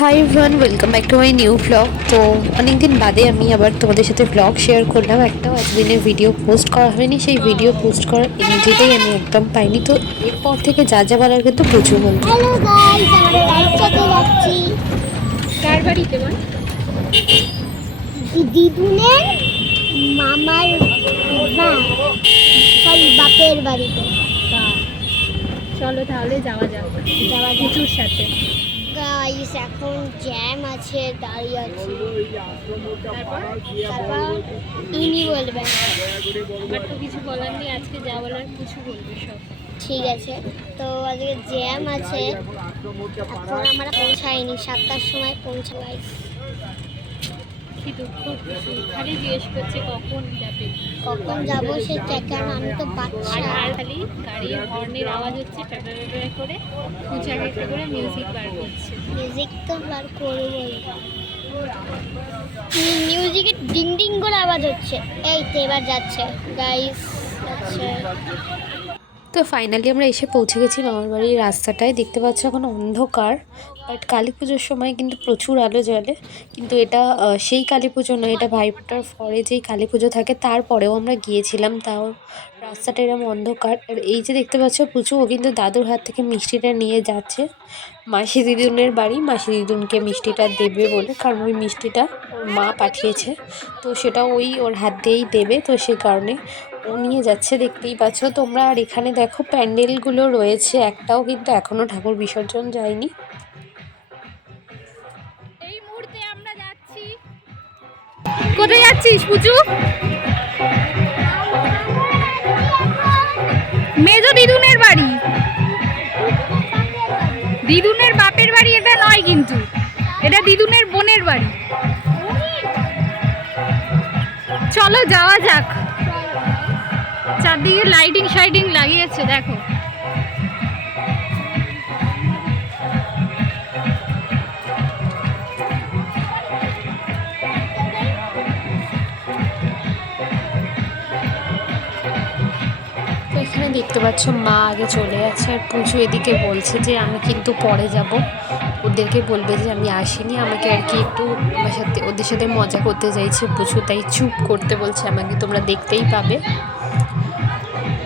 High one welcome back to my new blog তো অনেকদিন বাদে আমি আবার তোমাদের সাথে ব্লগ শেয়ার করলাম। একটাও এতদিনের ভিডিও পোস্ট করা হয়নি। সেই ভিডিও পোস্ট করার এনার্জিটাই আমি একদম পাইনি। তো এরপর থেকে যা যা বলার কিন্তু প্রচুর বলব দিদুনের মামার সরি বাপের বাড়িতে। চলো তাহলে যাওয়া যাক। যাওয়া সাথে। গাইস এখন জ্যাম আছে দাঁড়িয়ে আছে। তারপর তারপর ইনি বলবেন। আমার তো কিছু বলার নেই আজকে যা বলার কিছু বলবে সব। ঠিক আছে তো আজকে জ্যাম আছে। এখন আমরা পৌঁছাইনি সাতটার সময় পৌঁছাই। কি দুঃখ খালি জিজ্ঞেস করছে কখন যাবে? কখন যাব সেটা কেন আমি তো বাচ্চা। আর খালি গাড়ির হর্নের আওয়াজ হচ্ছে টাটা করে উঁচা একটা করে মিউজিক বার করছে। মিউজিক তো বার করবোই। মিউজিকের ডিং ডিং করে আওয়াজ হচ্ছে। এই তো এবার যাচ্ছে। গাইস যাচ্ছে। তো ফাইনালি আমরা এসে পৌঁছে গেছি মামার বাড়ির রাস্তাটায়। দেখতে পাচ্ছ এখন অন্ধকার বাট কালী পুজোর সময় কিন্তু প্রচুর আলো জ্বলে। কিন্তু এটা সেই কালী পুজো নয়, এটা ভাইফোঁটার পরে যেই কালী পুজো থাকে, তারপরেও আমরা গিয়েছিলাম, তাও রাস্তাটা এরকম অন্ধকার। আর এই যে দেখতে পাচ্ছ পুজো ও কিন্তু দাদুর হাত থেকে মিষ্টিটা নিয়ে যাচ্ছে। মাসি দিদুনের বাড়ি, মাসি দিদুনকে মিষ্টিটা দেবে বলে, কারণ ওই মিষ্টিটা মা পাঠিয়েছে। তো সেটা ওই ওর হাত দিয়েই দেবে, তো সেই কারণে নিয়ে যাচ্ছে, দেখতেই পাচ্ছ। তোমরা আর এখানে দেখো প্যান্ডেলগুলো রয়েছে, একটাও কিন্তু এখনও ঠাকুর বিসর্জন যায়নি। মুহূর্তে আমরা যাচ্ছি। কোথায় যাচ্ছিস পুজু মেজ দিদুনের বাড়ি। দিদুনের বাপের বাড়ি এটা নয় কিন্তু, এটা দিদুনের বোনের বাড়ি। চলো যাওয়া যাক। চারদিকে লাইটিং শাইটিং লাগিয়েছে, দেখো। এখানে দেখতে পাচ্ছ, মা আগে চলে যাচ্ছে আর পুজো এদিকে বলছে যে, আমি কিন্তু পরে যাব। ওদেরকে বলবে যে, আমি আসিনি, আমাকে আর কি একটু আমার সাথে, ওদের সাথে মজা করতে চাইছে পুজো, তাই চুপ করতে বলছে আমাকে, তোমরা দেখতেই পাবে।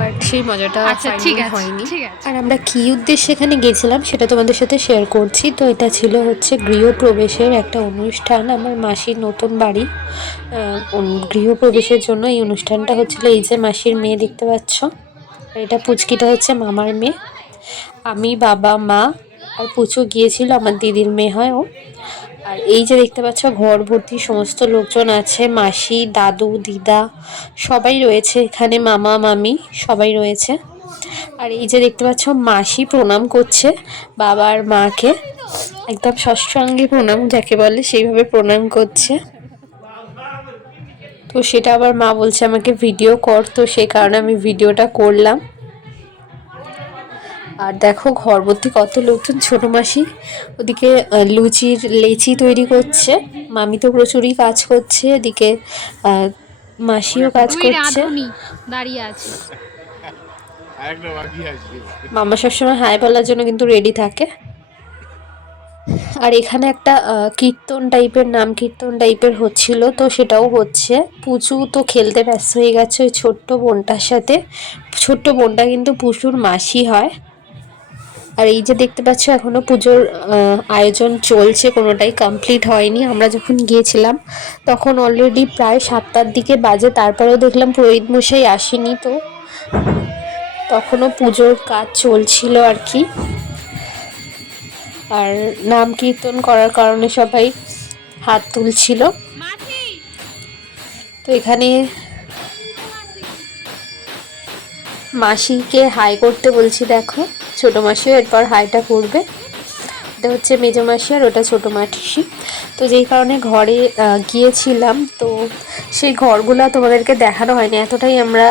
বাট সেই মজাটা আচ্ছা ঠিক আছে হয়নি। আর আমরা কী উদ্দেশ্যে এখানে গেছিলাম সেটা তোমাদের সাথে শেয়ার করছি। তো এটা ছিল হচ্ছে গৃহপ্রবেশের একটা অনুষ্ঠান আমার মাসির নতুন বাড়ি। গৃহপ্রবেশের জন্য এই অনুষ্ঠানটা হচ্ছিল এই যে মাসির মেয়ে দেখতে পাচ্ছ। এটা পুচকিটা হচ্ছে মামার মেয়ে। আমি বাবা মা আর পুচু গিয়েছিল আমার দিদির মেয়ে হয় ও। আর এই যে দেখতে পাচ্ছ ঘর ভর্তি সমস্ত লোকজন আছে, মাসি, দাদু, দিদা, সবাই রয়েছে এখানে, মামা, মামি, সবাই রয়েছে। আর এই যে দেখতে পাচ্ছ, মাসি প্রণাম করছে বাবার মাকে। একদম সৎসঙ্গে প্রণাম যাকে বলে, সেইভাবে প্রণাম করছে। তো সেটা আবার মা বলছে আমাকে ভিডিও কর, তো সেই কারণে আমি ভিডিওটা করলাম। আর দেখো ঘর ভর্তি কত লোকজন ছোট মাসি। ওদিকে লুচির লেচি তৈরি করছে। মামি তো প্রচুরই কাজ করছে। এদিকে মাসিও কাজ করছে। দাঁড়িয়ে আছে। আরেকটা বাকি আছে মামা সবসময় হাই বলার জন্য কিন্তু রেডি থাকে। আর এখানে একটা কীর্তন টাইপের নাম কীর্তন টাইপের হচ্ছিল তো সেটাও হচ্ছে। পুচু তো খেলতে ব্যস্ত হয়ে গেছে ওই ছোট্ট বোনটার সাথে। ছোট্ট বোনটা কিন্তু পুচুর মাসি হয়। আর এই যে দেখতে পাচ্ছ, এখনও পুজোর আয়োজন চলছে, কোনোটাই কমপ্লিট হয়নি। আমরা যখন গিয়েছিলাম, তখন অলরেডি প্রায় সাতটার দিকে বাজে, তারপরেও দেখলাম পুরোহিত মশাই আসেনি তো। তখনও পুজোর কাজ চলছিল আর কি। আর নাম কীর্তন করার কারণে সবাই হাত তুলছিল। তো এখানে মাসিকে হাই করতে বলছি, দেখো। ছোটো মাসিও এরপর হাইটা করবে এটা হচ্ছে মেজো মাসি আর ওটা ছোটো মাসি। তো যেই কারণে ঘরে গিয়েছিলাম, তো সেই ঘরগুলো তোমাদেরকে দেখানো হয়নি। এতটাই আমরা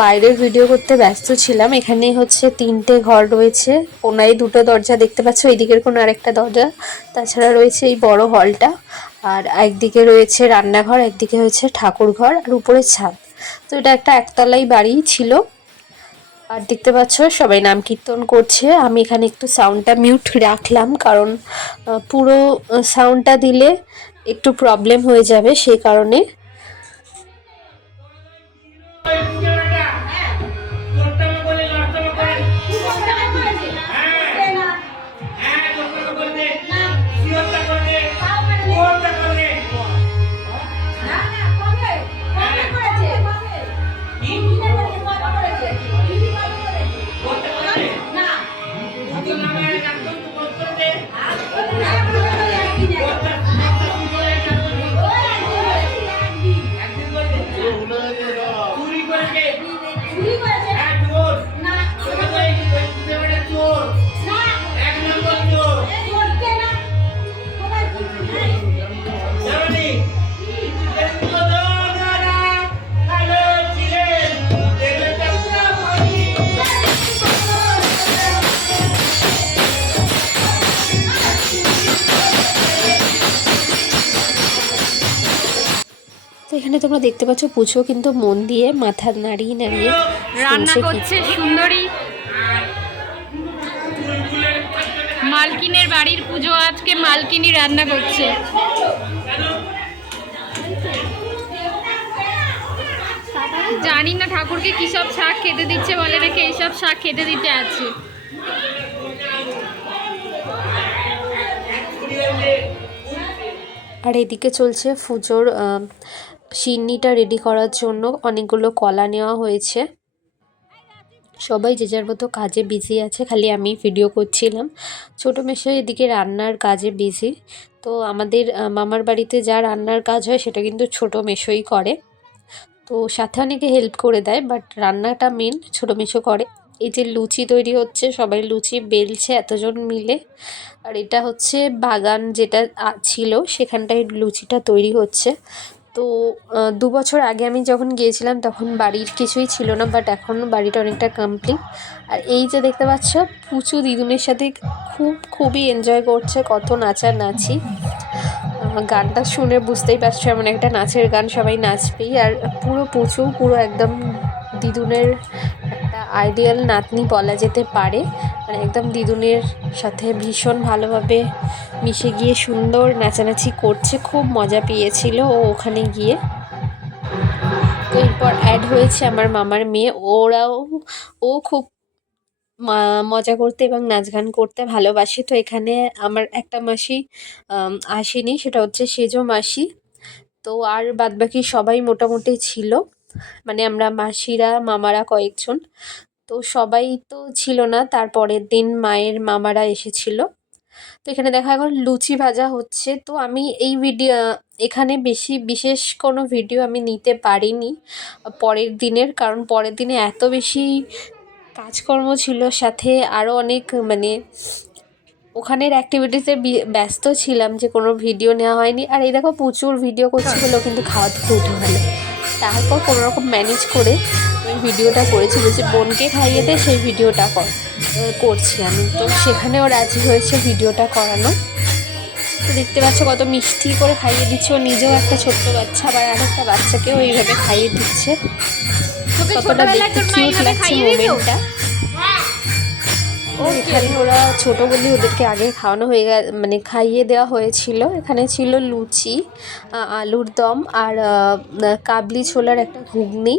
বাইরের ভিডিও করতে ব্যস্ত ছিলাম। এখানে হচ্ছে তিনটে ঘর রয়েছে। কোনায় দুটো দরজা দেখতে পাচ্ছ, এইদিকের কোনো আরেকটা দরজা, তাছাড়া রয়েছে এই বড় হলটা। আর একদিকে রয়েছে রান্নাঘর, একদিকে হচ্ছে ঠাকুর ঘর আর উপরে ছাদ। তো এটা একটা একতলাই বাড়ি ছিল। আর দেখতে পাচ্ছ, সবাই নাম কীর্তন করছে। আমি এখানে একটু সাউন্ডটা মিউট রাখলাম, কারণ পুরো সাউন্ডটা দিলে একটু প্রবলেম হয়ে যাবে, সেই কারণে। তোমরা দেখতে পাচ্ছ পুজো কিন্তু মন দিয়ে মাথা নাড়িয়ে নাড়িয়ে রান্না করছে সুন্দরী। মালকিনের বাড়ির পুজো আজকে মালকিনি রান্না করছে। জানি না ঠাকুরকে কি সব শাক খেতে দিচ্ছে বলে নাকি এইসব শাক খেতে দিতে আছে। আর এদিকে চলছে পুজোর আহ, সিন্নিটা রেডি করার জন্য অনেকগুলো কলা নেওয়া হয়েছে। সবাই যে যার মতো কাজে বিজি আছে, খালি আমি ভিডিও করছিলাম। ছোটো মেশাই এদিকে রান্নার কাজে বিজি তো আমাদের মামার বাড়িতে যা রান্নার কাজ হয় সেটা কিন্তু ছোটো মেশোই করে। তো সাথে অনেকে হেল্প করে দেয় বাট রান্নাটা মেন ছোটো মেশো করে। এই যে লুচি তৈরি হচ্ছে, সবাই লুচি বেলছে এতজন মিলে। আর এটা হচ্ছে বাগান যেটা ছিল, সেখানটায় লুচিটা তৈরি হচ্ছে। তো দু বছর আগে আমি যখন গিয়েছিলাম তখন বাড়ির কিছুই ছিল না বাট এখন বাড়িটা অনেকটা কমপ্লিট আর এই যে দেখতে পাচ্ছ পুচু দিদুনের সাথে খুব খুবই এনজয় করছে কত নাচানাচি। আহ, গানটা শুনে বুঝতেই পারছ এমন একটা নাচের গান সবাই নাচবেই আর পুরো পুচু পুরো একদম দিদুনের একটা আইডিয়াল নাতনি বলা যেতে পারে। মানে একদম দিদুনের সাথে ভীষণ ভালোভাবে মিশে গিয়ে সুন্দর নাচানাচি করছে, খুব মজা পেয়েছিল ও ওখানে গিয়ে। তো এরপর অ্যাড হয়েছে আমার মামার মেয়ে, ওরাও, ও খুব মজা করতে এবং নাচ গান করতে ভালোবাসে। তো এখানে আমার একটা মাসি আসেনি, সেটা হচ্ছে সেজো মাসি। তো আর বাদবাকি সবাই মোটামুটি ছিল। মানে আমরা মাসিরা, মামারা কয়েকজন। তো সবাই তো ছিল না। তার পরের দিন মায়ের মামারা এসেছিল। তো এখানে দেখা এখন লুচি ভাজা হচ্ছে। তো আমি এই ভিডিও, এখানে বেশি, বিশেষ কোনো ভিডিও আমি নিতে পারিনি পরের দিনের। কারণ পরের দিনে এত বেশি কাজকর্ম ছিল, সাথে আরও অনেক মানে ওখানের অ্যাক্টিভিটিসে ব্যস্ত ছিলাম যে কোনো ভিডিও নেওয়া হয়নি। আর এই দেখো প্রচুর ভিডিও করছি বলেও কিন্তু খাওয়া থেকে উঠে তারপর কোনোরকম ম্যানেজ করে ভিডিওটা করেছি বলছি বোনকে খাইয়ে দে সেই ভিডিওটা কর। করছি আমি। তো সেখানেও রাজি হয়েছে ভিডিওটা করানো। তো দেখতে পাচ্ছ কত মিষ্টি করে খাইয়ে দিচ্ছে। ও নিজেও একটা ছোট্ট বাচ্চা আবার আরেকটা বাচ্চাকেও এইভাবে খাইয়ে দিচ্ছে। কতটা দেখতে কিউট লাগছে মোমেন্টটা। ও এখানে ওরা ছোট বলে ওদেরকে আগে খাওয়ানো হয়ে গে মানে খাইয়ে দেওয়া হয়েছিল। এখানে ছিল লুচি আলুর দম আর কাবলি ছোলার একটা ঘুগনি।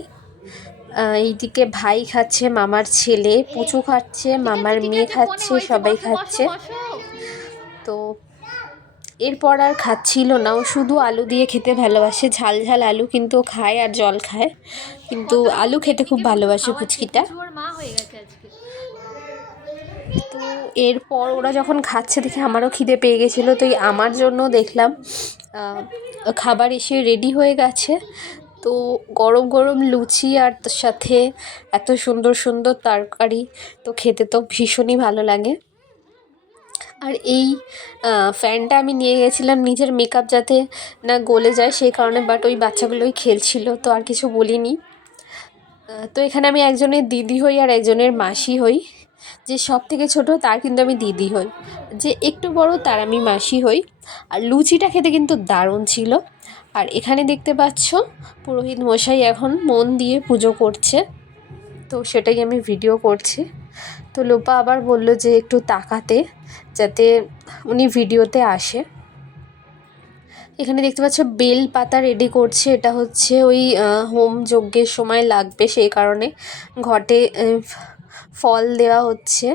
এইদিকে ভাই খাচ্ছে মামার ছেলে পুচু খাচ্ছে মামার মেয়ে খাচ্ছে সবাই খাচ্ছে। তো এরপর আর খাচ্ছিল না ও শুধু আলু দিয়ে খেতে ভালোবাসে ঝাল ঝাল আলু কিন্তু খায় আর জল খায়। কিন্তু আলু খেতে খুব ভালোবাসে আজকে। তো এরপর ওরা যখন খাচ্ছে দেখে আমারও খিদে পেয়ে গেছিল তো এই আমার জন্য দেখলাম খাবার এসে রেডি হয়ে গেছে। তো গরম গরম লুচি আর তার সাথে এত সুন্দর সুন্দর তরকারি তো খেতে তো ভীষণই ভালো লাগে। আর এই ফ্যানটা আমি নিয়ে গেছিলাম নিজের মেকআপ যাতে না গলে যায় সেই কারণে বাট ওই বাচ্চাগুলোই খেলছিল তো আর কিছু বলিনি। তো এখানে আমি একজনের দিদি হই আর একজনের মাসি হই। যে সব থেকে ছোট তার কিন্তু আমি দিদি হই। যে একটু বড় তার আমি মাসি হই। আর লুচিটা খেতে কিন্তু দারুণ ছিল। আর এখানে দেখতে পাচ্ছ পুরোহিত মশাই এখন মন দিয়ে পুজো করছে। তো সেটাই আমি ভিডিও করছি। তো লোপা আবার বলল যে একটু তাকাতে, যাতে উনি ভিডিওতে আসে। এখানে দেখতে পাচ্ছ বেল পাতা রেডি করছে। এটা হচ্ছে ওই হোম যজ্ঞের সময় লাগবে সেই কারণে। ঘটে ফল দেওয়া হচ্ছে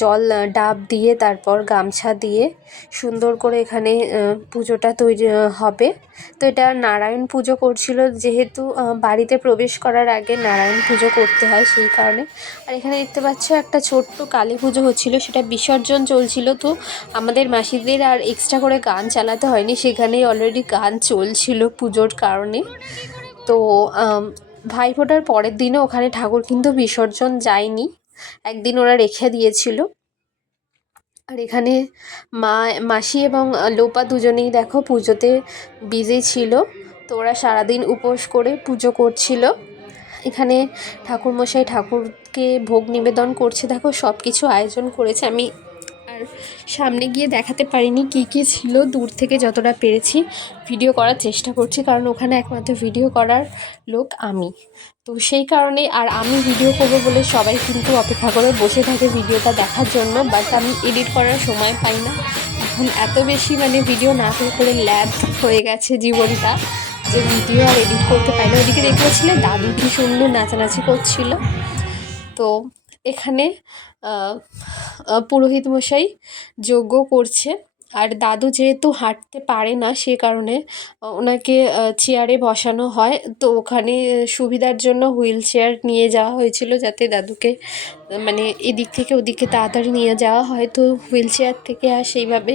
জল ডাব দিয়ে, তারপর গামছা দিয়ে সুন্দর করে এখানে পুজোটা তৈরি হবে। তো এটা নারায়ণ পুজো করছিল, যেহেতু বাড়িতে প্রবেশ করার আগে নারায়ণ পুজো করতে হয় সেই কারণে। আর এখানে দেখতে পাচ্ছ একটা ছোট্ট কালী পুজো হচ্ছিল, সেটা বিসর্জন চলছিল। তো আমাদের মাসিদের আর এক্সট্রা করে গান চালাতে হয়নি, সেখানেই অলরেডি গান চলছিল পুজোর কারণে। তো ভাইফোঁটার পরের দিনে ওখানে ঠাকুর কিন্তু বিসর্জন যায়নি। একদিন ওরা রেখে দিয়েছিল। আর এখানে মা, মাসি এবং লোপা দুজনেই দেখো পুজোতে বিজি ছিল। তো ওরা সারাদিন উপোস করে পুজো করছিল। এখানে ঠাকুরমশাই ঠাকুরকে ভোগ নিবেদন করছে। দেখো সব কিছু আয়োজন করেছে। আমি আর সামনে গিয়ে দেখাতে পারিনি কী কী ছিল, দূর থেকে যতটা পেরেছি। ভিডিও করার চেষ্টা করছি, কারণ ওখানে একমাত্র ভিডিও করার লোক আমি। তো সেই কারণে আর আমি ভিডিও করব বলে সবাই কিন্তু অপেক্ষা করে বসে থাকে ভিডিওটা দেখার জন্য বাট আমি এডিট করার সময় পাই না। এখন এত বেশি মানে ভিডিও না করে করে ল্যাব হয়ে গেছে জীবনটা যে ভিডিও আর এডিট করতে পারি না ওদিকে দেখতে পাচ্ছিলে দাদু কি সুন্দর নাচানাচি করছিল। তো এখানে পুরোহিত মশাই যজ্ঞ করছে। আর দাদু যেহেতু হাঁটতে পারে না, সে কারণে ওনাকে চেয়ারে বসানো হয়। তো ওখানে সুবিধার জন্য হুইল চেয়ার নিয়ে যাওয়া হয়েছিল যাতে দাদুকে মানে এদিক থেকে ওদিকে তাড়াতাড়ি নিয়ে যাওয়া হয়। তো হুইল চেয়ার থেকে আর সেইভাবে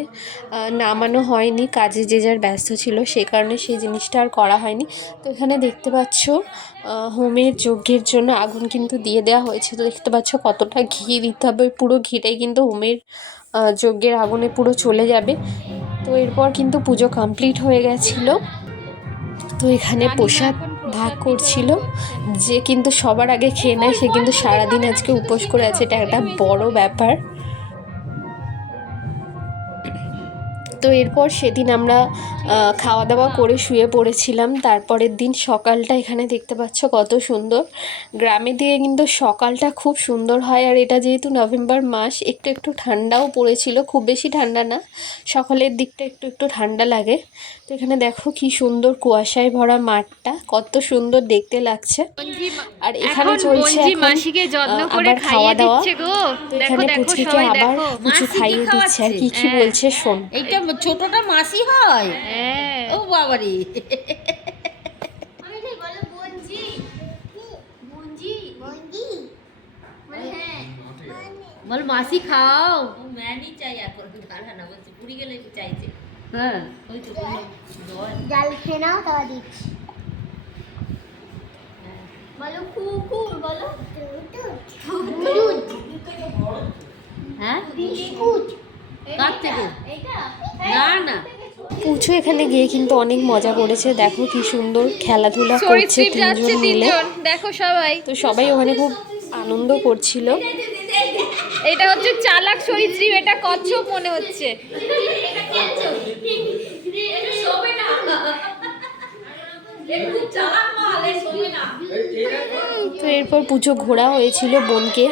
নামানো হয়নি। কাজে যে যার ব্যস্ত ছিল সেই কারণে সেই জিনিসটা আর করা হয়নি। তো এখানে দেখতে পাচ্ছ হোমের যজ্ঞের জন্য আগুন কিন্তু দিয়ে দেওয়া হয়েছে। তো দেখতে পাচ্ছ কতটা ঘি দিতে হবে। পুরো ঘিটাই কিন্তু হোমের যজ্ঞের আগুনে পুরো চলে যাবে। তো এরপর কিন্তু পুজো কমপ্লিট হয়ে গেছিল। তো এখানে প্রসাদ ভাগ করছিল। যে কিন্তু সবার আগে খেয়ে নেয় সে কিন্তু সারাদিন আজকে উপোস করে আছে। এটা একটা বড় ব্যাপার। তো এরপর সেদিন আমরা খাওয়া দাওয়া করে শুয়ে পড়েছিলাম। তারপরের দিন সকালটা এখানে দেখতে পাচ্ছ কত সুন্দর। গ্রামে দিয়ে কিন্তু সকালটা খুব সুন্দর হয়। আর এটা যেহেতু নভেম্বর মাস একটু একটু ঠান্ডাও পড়েছিল। খুব বেশি ঠান্ডা না সকালের দিকটা একটু একটু ঠান্ডা লাগে। তো এখানে দেখো কি সুন্দর কুয়াশায় ভরা মাঠটা কত সুন্দর দেখতে লাগছে। আর এখানে চলছে মাসিকে যত্ন করে আবার খাওয়া দাওয়া তো এখানে পুচকিকে আবার কিছু খাইয়ে দিচ্ছে। আর কি কি হ্যাঁ। বলছে শোন। এইটা ছোটটা মাসি হয়। হ্যাঁ। ও বাবারি। বলো হ্যাঁ। বল মাসি খাও। ম্যানি চাই এখন খানা না বলছি পুরি গেলে চাইছে। হ্যাঁ। ওই তো জল। জাল খেয়ে নাও তাও দিচ্ছি। বলো কুকুর বলো। হ্যাঁ? বিস্কুট। কার থেকে? না না। পুচু এখানে গিয়ে কিন্তু অনেক মজা করেছে। দেখো কি সুন্দর খেলাধুলা করছে তিনজন মিলে। দেখো সবাই। তো সবাই ওখানে খুব আনন্দ করছিল। এটা হচ্ছে চালাক সরিত্রী এটা কচ্ছপ মনে হচ্ছে। তো এরপর পুজো ঘোরা হয়েছিল বোনকে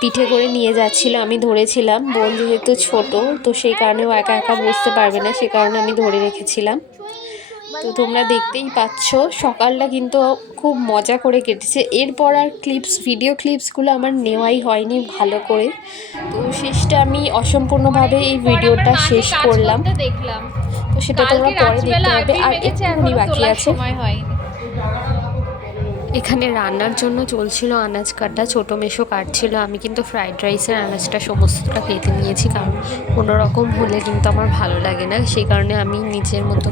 পিঠে করে নিয়ে যাচ্ছিল আমি ধরেছিলাম। বোন যেহেতু ছোট তো সেই কারণে ও একা একা বসতে পারবে না সে কারণে আমি ধরে রেখেছিলাম। তো তোমরা দেখতেই পাচ্ছ সকালটা কিন্তু খুব মজা করে কেটেছে। এরপর আর ক্লিপস ভিডিও ক্লিপসগুলো আমার নেওয়াই হয়নি ভালো করে। তো শেষটা আমি অসম্পূর্ণভাবে এই ভিডিওটা শেষ করলাম। দেখলাম। সেটা তোমরা পরে দেখতে পাবে। আর একটুখানি বাকি আছে। এখানে রান্নার জন্য চলছিল আনাজ কাটা ছোটো মেশো কাটছিল। আমি কিন্তু ফ্রাইড রাইসের আনাজটা সমস্তটা কেটে নিয়েছি কারণ কোনো রকম হলে কিন্তু আমার ভালো লাগে না। সেই কারণে আমি নিজের মতো।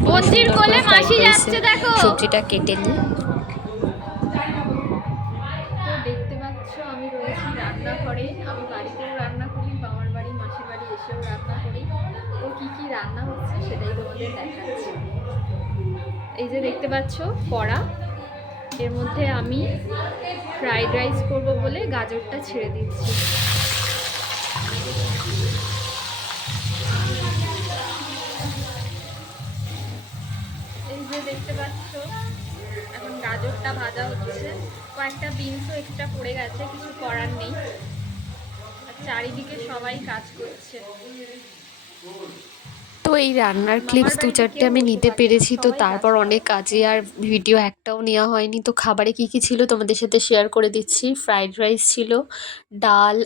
সবজিটা কেটে নিই। দেখতে পাচ্ছ, কড়া। এর মধ্যে আমি ফ্রাইড রাইস করব বলে গাজরটা ছেড়ে দিচ্ছি। যে দেখতে পাচ্ছ, এখন গাজরটা ভাজা হচ্ছে। কয়েকটা বিনসও এক্সট্রা পড়ে গেছে, কিছু করার নেই। চারিদিকে সবাই কাজ করছে। তো এই রান্নার ক্লিপস দু চারটে আমি নিতে পেরেছি, তো তারপর অনেক কাজে আর ভিডিও একটাও নেওয়া হয়নি। তো খাবারে কি কি ছিল তোমাদের সাথে শেয়ার করে দিচ্ছি। ফ্রাইড রাইস ছিল, ডাল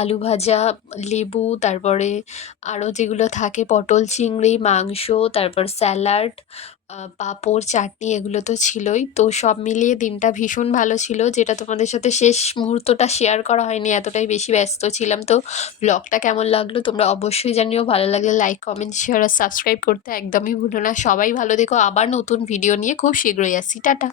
আলু ভাজা, লেবু, তারপরে আরও যেগুলো থাকে, পটল, চিংড়ি, মাংস, তারপর স্যালাড পাঁপড়, চাটনি এগুলো তো ছিলই। তো সব মিলিয়ে দিনটা ভীষণ ভালো ছিল, যেটা তোমাদের সাথে শেষ মুহূর্তটা শেয়ার করা হয়নি, এতটাই বেশি ব্যস্ত ছিলাম। তো ব্লগটা কেমন লাগল তোমরা অবশ্যই জানিও, ভালো লাগলে লাইক কমেন্ট শেয়ার আর সাবস্ক্রাইব করতে একদমই ভুলো না। সবাই ভালো দেখো আবার নতুন ভিডিও নিয়ে খুব শীঘ্রই আসছি। টাটা!